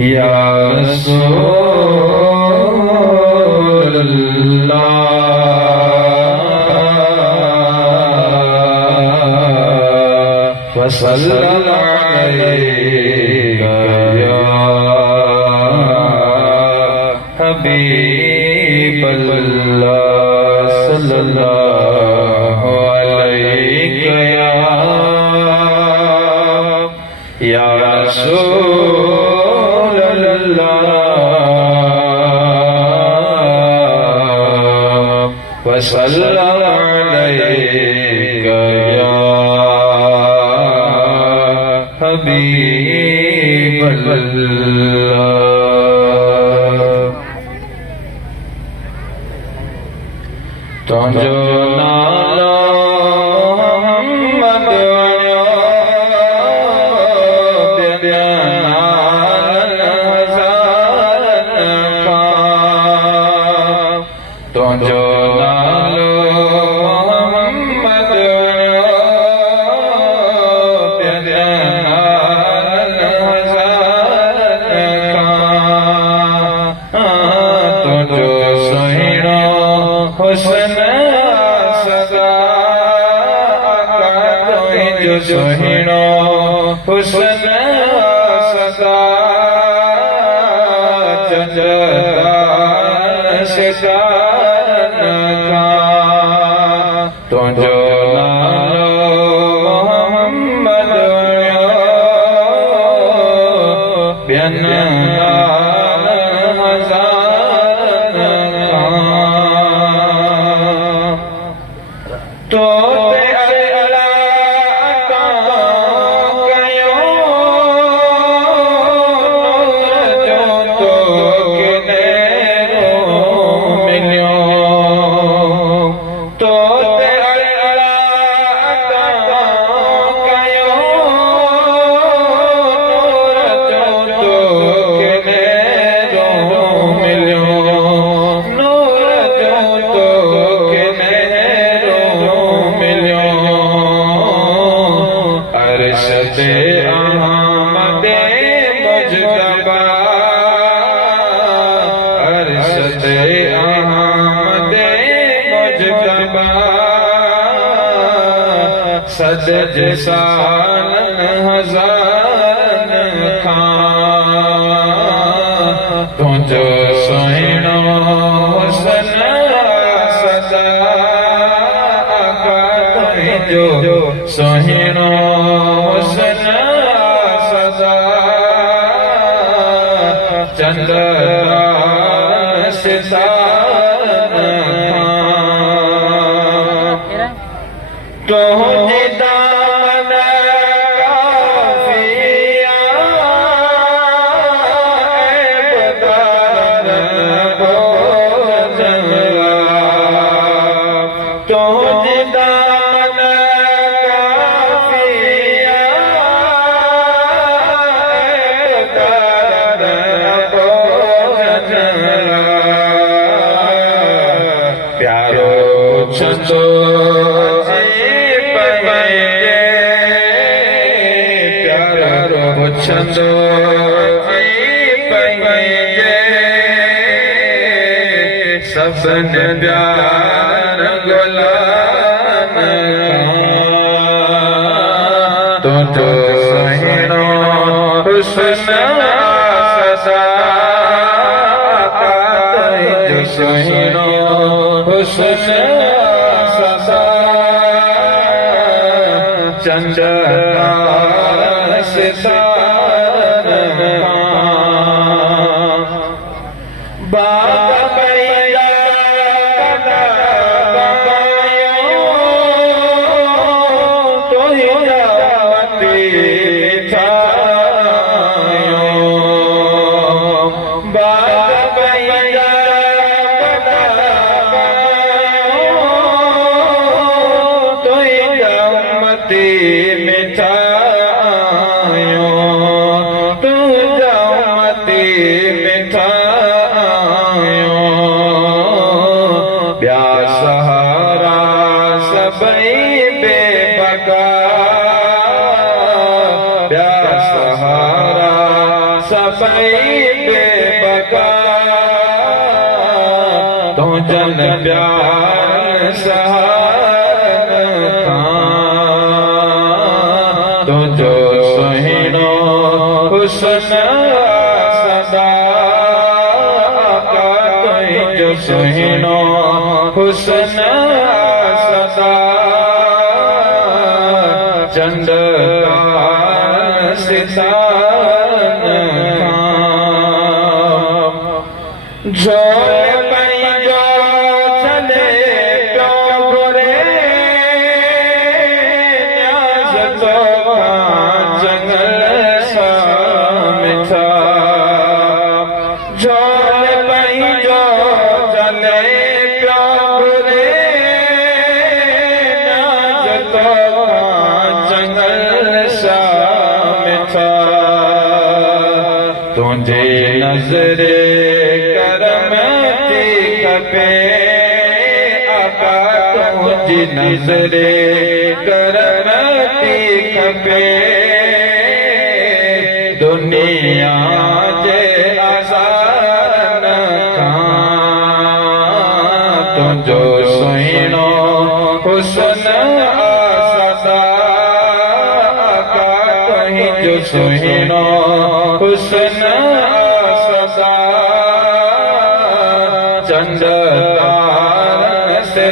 या रसूल अल्लाह वसल्लल्लाहु अलैका या हबीब अल्लाह सल्लल्लाहु अलैका या रसूल अल्लाह वसल्लल्लाहु अलैका या हबीब अल्लाह। तुझो नालो मोहम्मद आयो बेअनाल हज़ारत खां। तुझो नालो मोहम्मद आयो बेअनाल हज़ारत खां। तुझो सुहिणो हुस्न सदा तुझो सुहिणो हुस्न सदा चंचदा सितारन खां। तुझो नालो मोहम्मद आयो बेअनाल हज़ारत खां। तो ते अल्लाह कयो जो तो किनेरो मिलियो। तो ते अल्लाह कयो जो तो किनेरो मिलियो। नूर जो तो किनेरो मिलियो। अर्श ते अहमद मुजतबा अर्श ते अहमद मुजतबा सद जसालन हज़ारन खां। तुझो सुहिणो हुस्न सदा तुझो सुहिणो हुस्न सदा चंद्रा सितारन खां। तुझे दामन काफिया ऐबदार भोजनला। तुझे दामन काफिया ऐबदार भोजनला। प्यारो पुछंदो प्यारो पुछंदो सभिनी प्यार गुलाम खां। तुझो सुहिणो हुस्न सदा तुझो सुहिणो हुस्न सदा चंचदा सितारन खां। बाग पैदा कबायो तुझी दावती ठाहियो। बाग पैदा कबायो तुझी दावती मिठायो। तुझा मती मिठायो। ॿिया सहारा सभई बेबका ॿिया सहारा सभई बेबका तुझन प्यार सहार तुझो सुहिणो हुस्न सदा तुझो सुहिणो हुस्न सदा चंद सितार झोले पंहिंजो छॾे पियो घुरे न्याज़ तोखां जंगल सां मिठा झोले पंहिंजो छॾे पियो घुरे न्याज़ तोखां जंगल सां मिठा तुंहिंजे नज़रे आका तुझी नज़रे करमती खपे दुनिया जे आसान खां तुझो सुहिणो हुस्न सदा आका तुझो सुहिणो हुस्न सदा चंद तार से